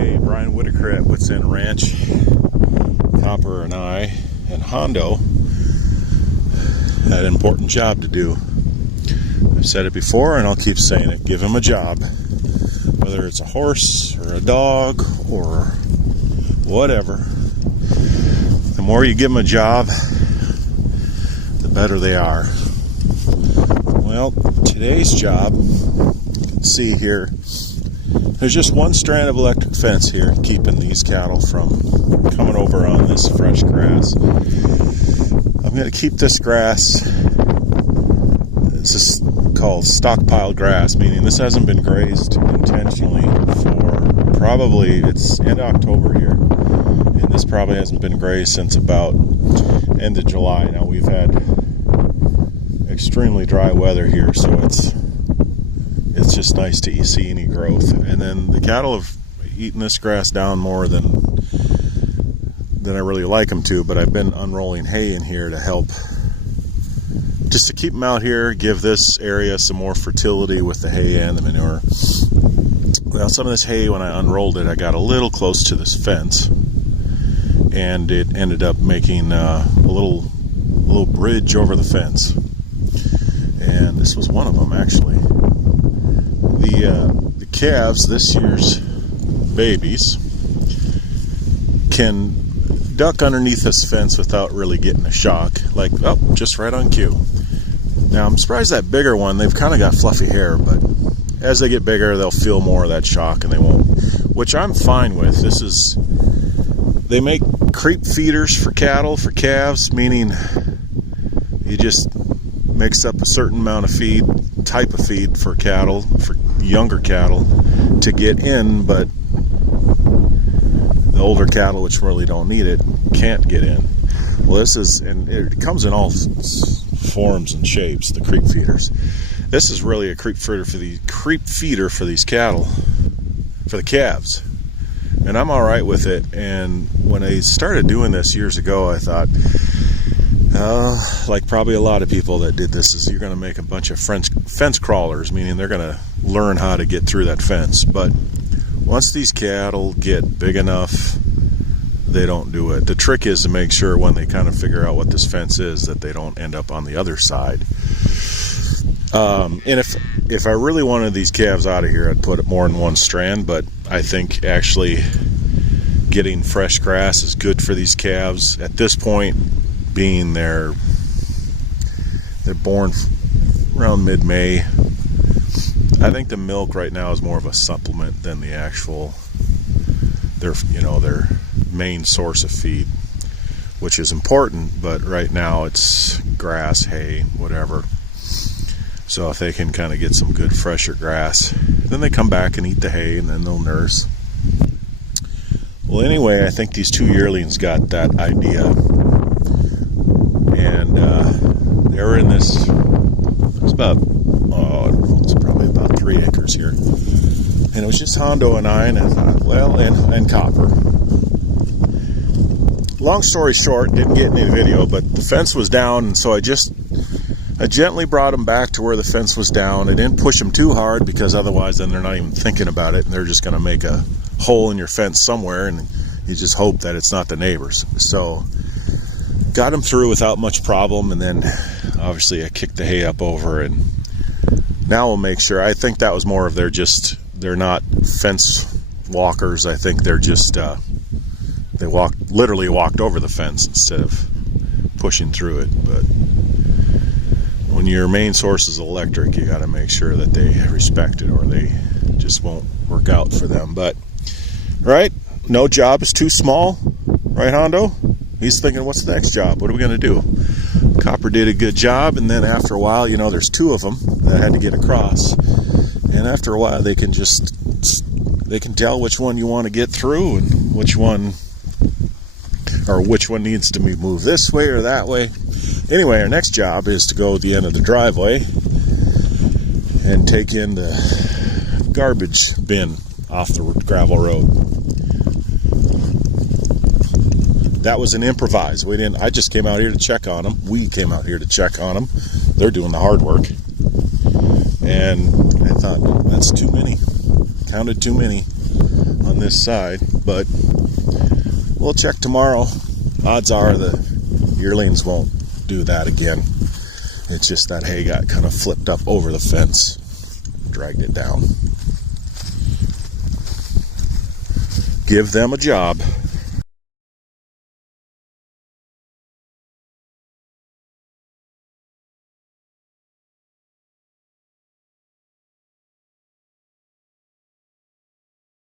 Hey, Brian Whitaker at Wits End Ranch. Copper and I and Hondo had an important job to do. I've said it before and I'll keep saying it. Give him a job. Whether it's a horse or a dog or whatever. The more you give them a job, the better they are. Well, today's job, see here, there's just one strand of electric fence here keeping these cattle from coming over on this fresh grass. I'm going to keep this grass, this is called stockpile grass, meaning this hasn't been grazed intentionally for probably, it's end of October here, and this probably hasn't been grazed since about end of July. Now we've had extremely dry weather here, so it's just nice to see any growth. And then the cattle have eaten this grass down more than I really like them to, but I've been unrolling hay in here to help, just to keep them out here, give this area some more fertility with the hay and the manure. Well, some of this hay, when I unrolled it, I got a little close to this fence, and it ended up making a little bridge over the fence. And this was one of them, actually. The calves, this year's babies, can duck underneath this fence without really getting a shock. Like, oh, just right on cue. Now, I'm surprised that bigger one, they've kind of got fluffy hair, but as they get bigger, they'll feel more of that shock and they won't, which I'm fine with. They make creep feeders for cattle, for calves, meaning you just mix up a certain amount of feed, type of feed for cattle, for younger cattle to get in, but the older cattle, which really don't need it, can't get in. Well, this is, and it comes in all forms and shapes, the creep feeders. This is really a creep feeder for these cattle, for the calves, and I'm all right with it. And when I started doing this years ago, I thought, like probably a lot of people that did this, is you're going to make a bunch of fence crawlers, meaning they're going to learn how to get through that fence. But once these cattle get big enough, they don't do it. The trick is to make sure when they kind of figure out what this fence is, that they don't end up on the other side. And if I really wanted these calves out of here, I'd put it more in one strand, but I think actually getting fresh grass is good for these calves at this point, being they're born around mid-May. I think the milk right now is more of a supplement than the actual their main source of feed, which is important, but right now it's grass, hay, whatever. So if they can kind of get some good fresher grass, then they come back and eat the hay, and then they'll nurse. Well, anyway, I think these two yearlings got that idea, and they were in this, it's about, it's probably about 3 acres here, and it was just Hondo and I thought, well, and Copper. Long story short, didn't get any video, but the fence was down, and so I gently brought them back to where the fence was down. I didn't push them too hard, because otherwise then they're not even thinking about it, and they're just going to make a hole in your fence somewhere, and you just hope that it's not the neighbors. So got them through without much problem, and then obviously I kicked the hay up over, and now we'll make sure. I think that was more of they're not fence walkers. I think they're just they literally walked over the fence instead of pushing through it. But when your main source is electric, you got to make sure that they respect it, or they just won't work out for them. But right, no job is too small, right, Hondo? He's thinking, what's the next job? What are we going to do? Copper did a good job, and then after a while, there's 2 of them that had to get across, and after a while they can tell which one you want to get through and which one needs to be moved this way or that way. Anyway, our next job is to go to the end of the driveway and take in the garbage bin off the gravel road. That was an improvise. I just came out here to check on them. We came out here to check on them. They're doing the hard work. And I thought, that's too many. Counted too many. on this side, but we'll check tomorrow. Odds are the yearlings won't do that again. It's just that hay got kind of flipped up over the fence, dragged it down. Give them a job.